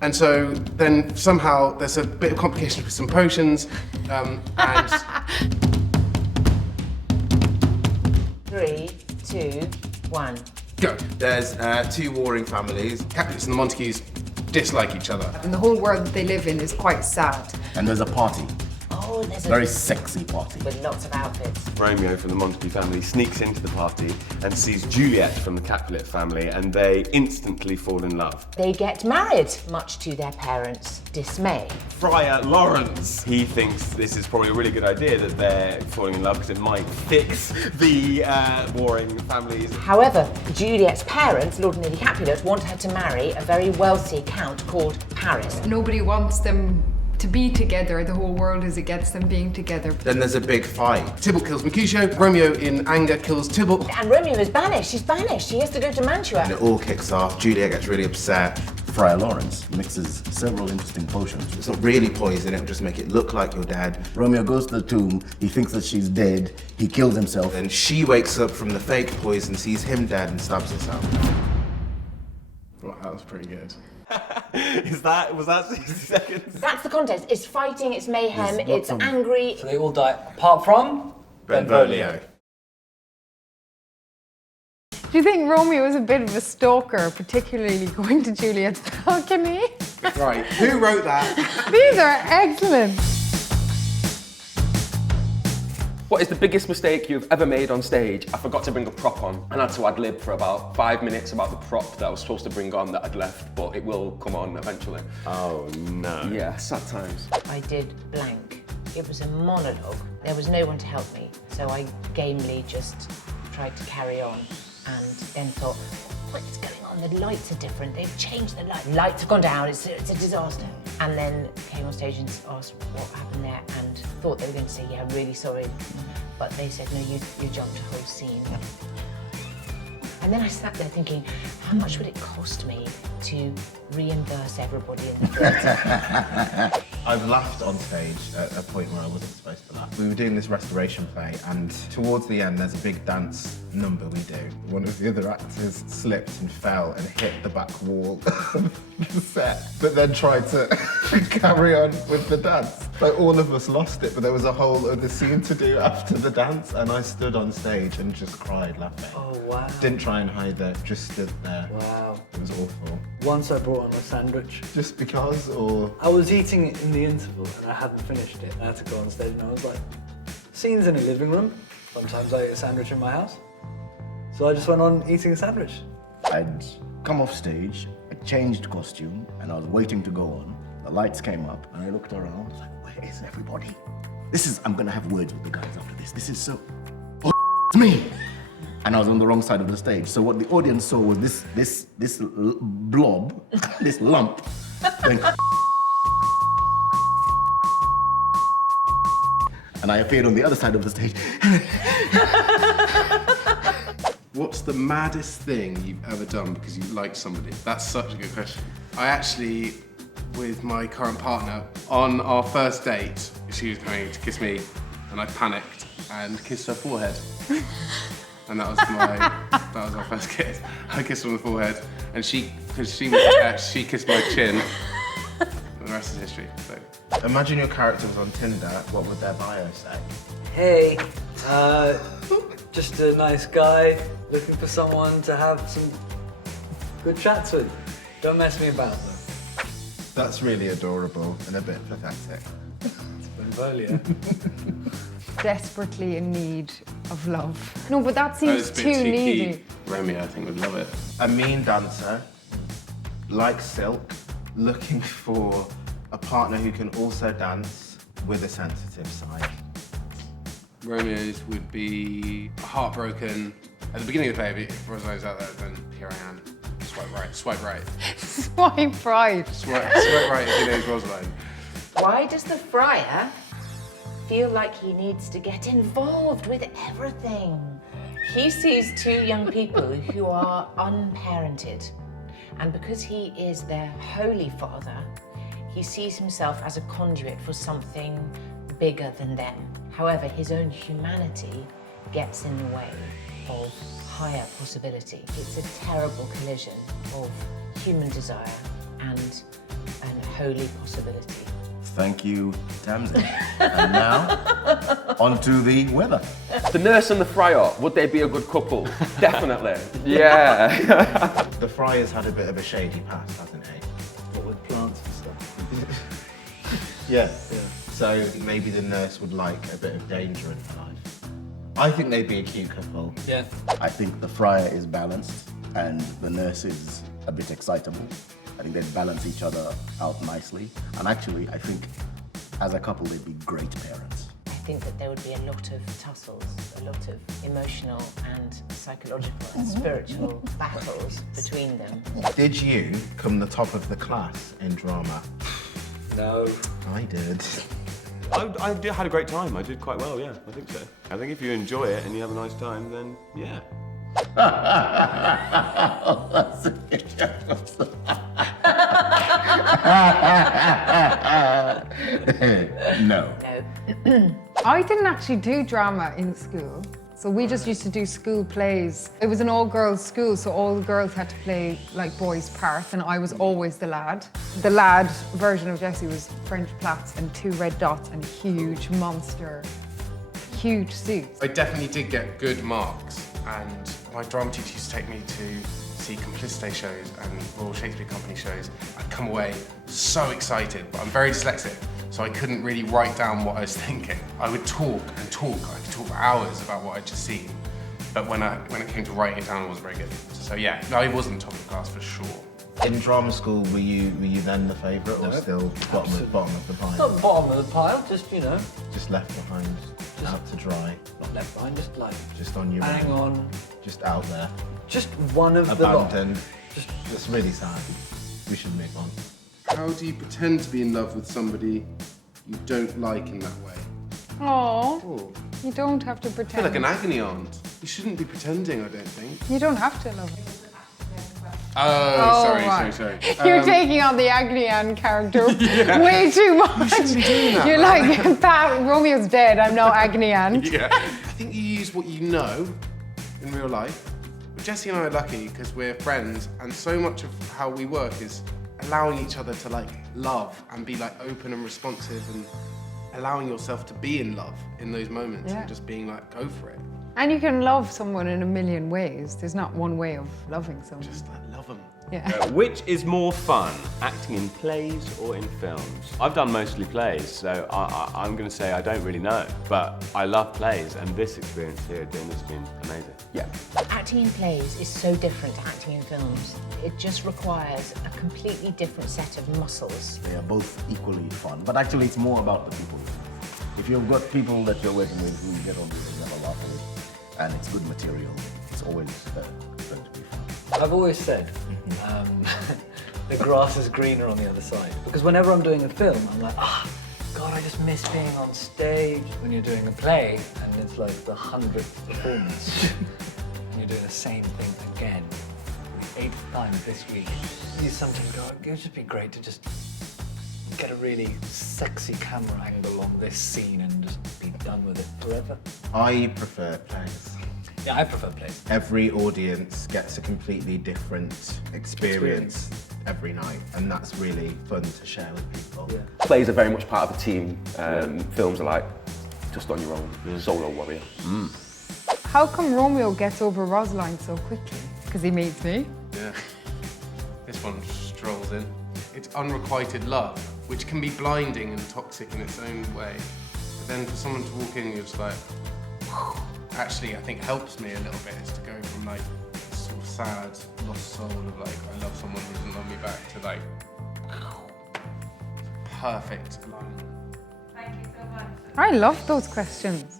And so then somehow there's a bit of complication with some potions, and 3, 2, 1. go. There's two warring families. Capulets and the Montagues dislike each other. And the whole world that they live in is quite sad. And there's a party. Oh, there's a Very sexy party. with lots of outfits. Romeo from the Montague family sneaks into the party and sees Juliet from the Capulet family, and they instantly fall in love. They get married, much to their parents' dismay. Friar Lawrence, he thinks this is probably a really good idea that they're falling in love because it might fix the warring families. However, Juliet's parents, Lord and Lady Capulet, want her to marry a very wealthy count called Paris. Nobody wants them to be together. The whole world is against them being together. Then there's a big fight. Tybalt kills Mercutio, Romeo in anger kills Tybalt. And Romeo is banished. She's banished. She has to go to And Mantua. it all kicks off. Juliet gets really upset. Friar Lawrence mixes several interesting potions. It's not really poison, it'll just make it look like you're dead. Romeo goes to the tomb, he thinks that she's dead, he kills himself. And she wakes up from the fake poison, sees him dead and stabs herself. Well, that was pretty good. Was that 60 seconds? That's the contest. It's fighting, it's mayhem, There's it's lots of- angry. So they all die, apart from Benvolio. Do you think Romeo was a bit of a stalker, particularly going to Juliet's balcony? Right, who wrote that? These are excellent. What is the biggest mistake you've ever made on stage? I forgot to bring a prop on and had to ad-lib for about 5 minutes about the prop that I was supposed to bring on that I'd left, but it will come on eventually. Oh no. Yeah, sad times. I did blank. It was a monologue. There was no one to help me, so I gamely just tried to carry on and then thought, what is going on? The lights are different. They've changed the lights. Lights have gone down. It's a disaster. And then came on stage and asked what happened there and thought they were going to say, yeah, really sorry. But they said, no, you jumped a whole scene. And then I sat there thinking, how much would it cost me to reimburse everybody in the theatre? I've laughed on stage at a point where I wasn't supposed to laugh. We were doing this restoration play, and towards the end there's a big dance number we do. One of the other actors slipped and fell and hit the back wall of the set, but then tried to carry on with the dance. So all of us lost it, but there was a whole other scene to do after the dance, and I stood on stage and just cried laughing. Oh, wow. Didn't try and hide it, just stood there. Wow. It was awful. Once I brought on a sandwich. Just because, or? I was eating it in the interval and I hadn't finished it. I had to go on stage and I was like, scenes in a living room. Sometimes I eat a sandwich in my house. So I just went on eating a sandwich. I'd come off stage, I changed costume, and I was waiting to go on. The lights came up, and I looked around, I was like, where is everybody? I'm gonna have words with the guys after this. This is so, oh, it's me! And I was on the wrong side of the stage. So what the audience saw was this blob, this lump, going, and I appeared on the other side of the stage. What's the maddest thing you've ever done because you liked somebody? That's such a good question. I actually, with my current partner, on our first date, she was coming to kiss me, and I panicked and kissed her forehead. And that was our first kiss. I kissed her on the forehead, and she kissed my chin. And the rest is history. So. Imagine your character was on Tinder, what would their bio say? Hey, just a nice guy looking for someone to have some good chats with. Don't mess me about though. That's really adorable and a bit pathetic. It's Benvolio. Desperately in need of love. No, but that seems It's a too bit needy. cheeky. Romeo, I think, would love it. A mean dancer, like Silk, looking for a partner who can also dance with a sensitive side. Romeo's would be heartbroken at the beginning of the play. If Rosalind's out there, then here I am. Swipe right, swipe right. Swipe right. Swipe right if your name's Rosalind. Why does the friar feel like he needs to get involved with everything? He sees two young people who are unparented, and because he is their holy father, he sees himself as a conduit for something bigger than them. However, his own humanity gets in the way of higher possibility. It's a terrible collision of human desire and holy possibility. Thank you, Tamsin. And now, on to the weather. The nurse and the friar, would they be a good couple? Definitely. Yeah. The friar's had a bit of a shady past, hasn't he? But with plants and stuff. Yeah. So maybe the nurse would like a bit of danger in her life. I think they'd be a cute couple. Yeah. I think the friar is balanced and the nurse is a bit excitable. I think they'd balance each other out nicely. And actually, I think as a couple, they'd be great parents. I think that there would be a lot of tussles, a lot of emotional and psychological and spiritual battles between them. Did you come the top of the class in drama? No. I did. I had a great time. I did quite well, yeah, I think so. I think if you enjoy it and you have a nice time, then yeah. No. No. I didn't actually do drama in school. So we just used to do school plays. It was an all-girls school, so all the girls had to play like boys' parts, and I was always the lad. The lad version of Jessie was French plaits and 2 red dots and a huge monster, huge suit. I definitely did get good marks, and my drama teacher used to take me to see Complicité shows and Royal Shakespeare Company shows. I'd come away so excited, but I'm very dyslexic, so I couldn't really write down what I was thinking. I would talk and talk. I could talk for hours about what I'd just seen, but when it came to writing it down, I wasn't very good. So yeah, I wasn't top of the class for sure. In drama school, were you then the favourite, or No, still bottom of the pile? Not bottom of the pile, just, you know, Just left behind, out to dry, not left behind, just like, just on your hang own, on. just out there, Just one of the lot. abandoned. It's really sad. We should move on. How do you pretend to be in love with somebody you don't like in that way? Oh, Oh, you don't have to I feel pretend. like an agony aunt. You shouldn't be pretending, I don't think. You don't have to love it. Oh, sorry. You're taking on the agony aunt character way too much. You're like, that Romeo's dead, I'm now agony aunt. Yeah. I think you use what you know in real life. But Jessie and I are lucky because we're friends, and so much of how we work is allowing each other to like love and be like open and responsive and allowing yourself to be in love in those moments Yeah. and just being like, go for it. And you can love someone in a million ways. There's not one way of loving someone. Just like love them. Yeah. Which is more fun, acting in plays or in films? I've done mostly plays, so I'm going to say I don't really know. But I love plays, and this experience here doing this has been amazing. Yeah. Acting in plays is so different to acting in films. It just requires a completely different set of muscles. They are both equally fun, but actually it's more about the people. If you've got people that you're working with who you get on with and you have a laugh with, and it's good material, it's always going to be fun. I've always said the grass is greener on the other side. Because whenever I'm doing a film, I'm like, God, I just miss being on stage. When you're doing a play, and it's like the 100th performance, and you're doing the same thing again, the 8th time this week, you sometimes go, it would just be great to just get a really sexy camera angle on this scene and just be done with it forever. I prefer plays. Yeah, I prefer plays. Every audience gets a completely different experience every night, and that's really fun to share with people. Yeah. Plays are very much part of a team. Films are like just on your own, solo warrior. How come Romeo gets over Rosaline so quickly? Because he meets me. Yeah. This one strolls in. It's unrequited love, which can be blinding and toxic in its own way. But then for someone to walk in, you're just like, actually, I think helps me a little bit is to go from like sort of sad, lost soul of like, I love someone who doesn't love me back to like, perfect alignment. I love those questions.